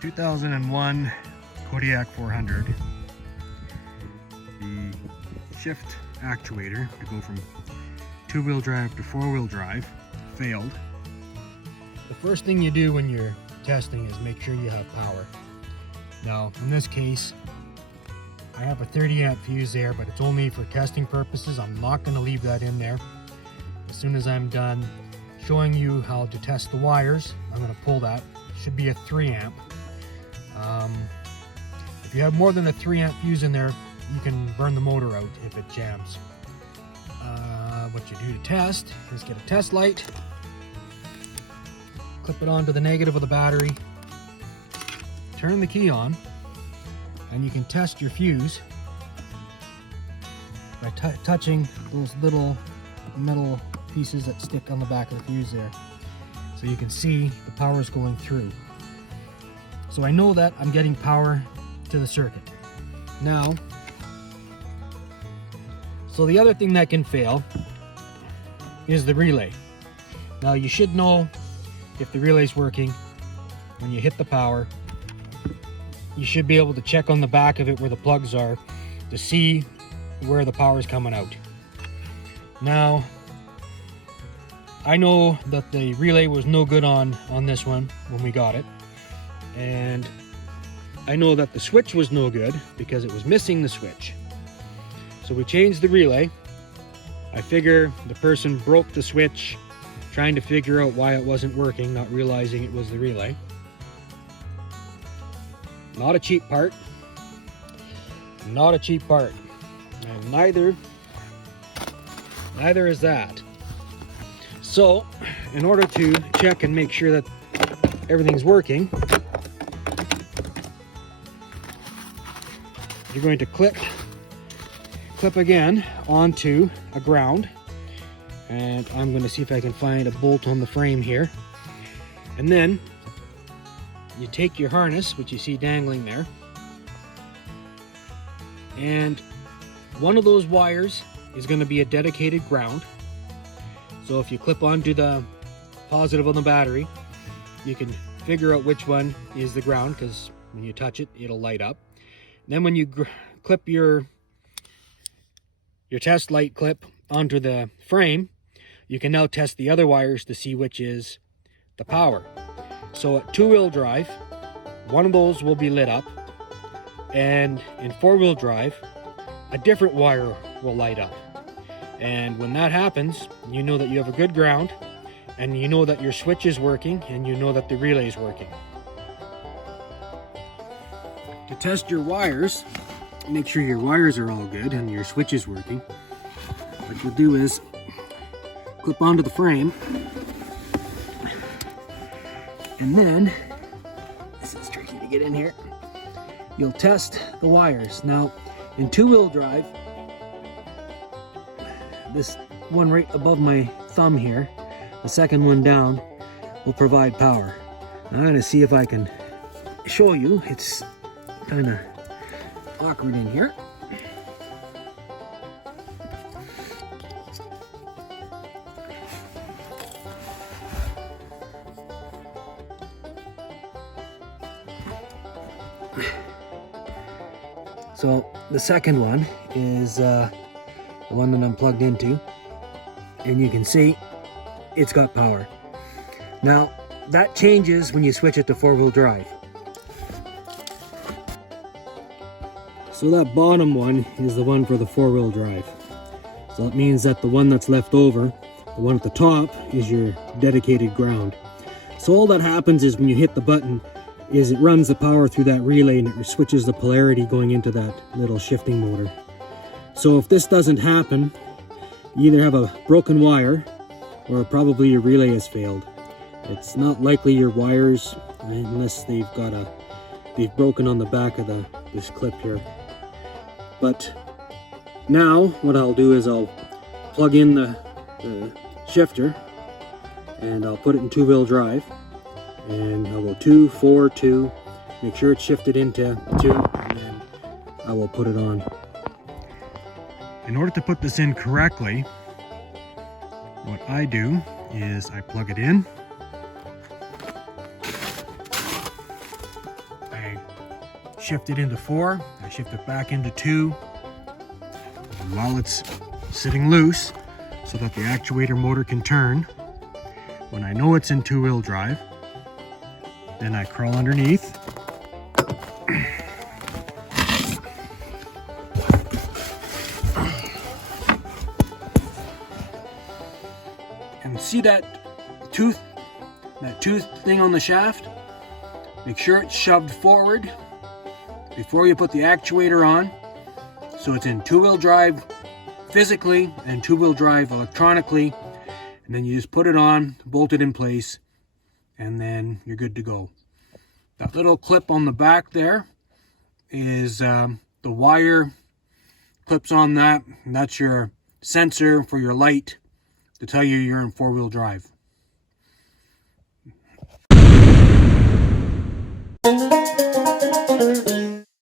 2001 Kodiak 400. The shift actuator to go from two-wheel drive to four-wheel drive failed. The first thing you do when you're testing is make sure you have power. Now, in this case, I have a 30 amp fuse there, but it's only for testing purposes. I'm not going to leave that in there. As soon as I'm done showing you how to test the wires, I'm going to pull that. It should be a 3 amp. If you have more than a 3 amp fuse in there, you can burn the motor out if it jams. What you do to test is get a test light, clip it onto the negative of the battery, turn the key on, and you can test your fuse by touching those little metal pieces that stick on the back of the fuse there. So you can see the power is going through. So I know that I'm getting power to the circuit. Now, so the other thing that can fail is the relay. Now you should know if the relay's working when you hit the power. You should be able to check on the back of it where the plugs are to see where the power is coming out. Now, I know that the relay was no good on this one when we got it, and I know that the switch was no good because it was missing the switch. So we changed the relay. I figure the person broke the switch trying to figure out why it wasn't working, not realizing it was the relay. Not a cheap part. Not a cheap part. And neither is that. So, in order to check and make sure that everything's working, you're going to clip again onto a ground, and I'm going to see if I can find a bolt on the frame here. And then you take your harness, which you see dangling there, and one of those wires is going to be a dedicated ground. So if you clip onto the positive on the battery, you can figure out which one is the ground, because when you touch it, it'll light up. And then when you clip your test light clip onto the frame, you can now test the other wires to see which is the power. So at two-wheel drive, one of those will be lit up, and in four-wheel drive, a different wire will light up. And when that happens, you know that you have a good ground, and you know that your switch is working, and you know that the relay is working. To test your wires, make sure your wires are all good and your switch is working. What you'll do is clip onto the frame, and then, this is tricky to get in here, you'll test the wires. Now, in two-wheel drive, this one right above my thumb here, the second one down, will provide power. Now, I'm going to see if I can show you. It's kind of awkward in here. So the second one is the one that I'm plugged into, and you can see it's got power. Now that changes when you switch it to four-wheel drive. So that bottom one is the one for the four-wheel drive. So that means that the one that's left over, the one at the top, is your dedicated ground. So all that happens is when you hit the button, is it runs the power through that relay, and it switches the polarity going into that little shifting motor. So if this doesn't happen, you either have a broken wire or probably your relay has failed. It's not likely your wires, unless they've broken on the back of this clip here. But now what I'll do is I'll plug in the shifter, and I'll put it in two-wheel drive, and I'll go 2, 4, 2, make sure it's shifted into 2, and then I will put it on. In order to put this in correctly, what I do is I plug it in, shift it into 4, I shift it back into 2, and while it's sitting loose so that the actuator motor can turn, when I know it's in 2-wheel drive, then I crawl underneath and see that tooth thing on the shaft? Make sure it's shoved forward before you put the actuator on, so it's in 2-wheel drive physically and 2-wheel drive electronically, and then you just put it on, bolt it in place, and then you're good to go. That little clip on the back there is the wire clips on that, and that's your sensor for your light to tell you you're in 4-wheel drive. Thank you.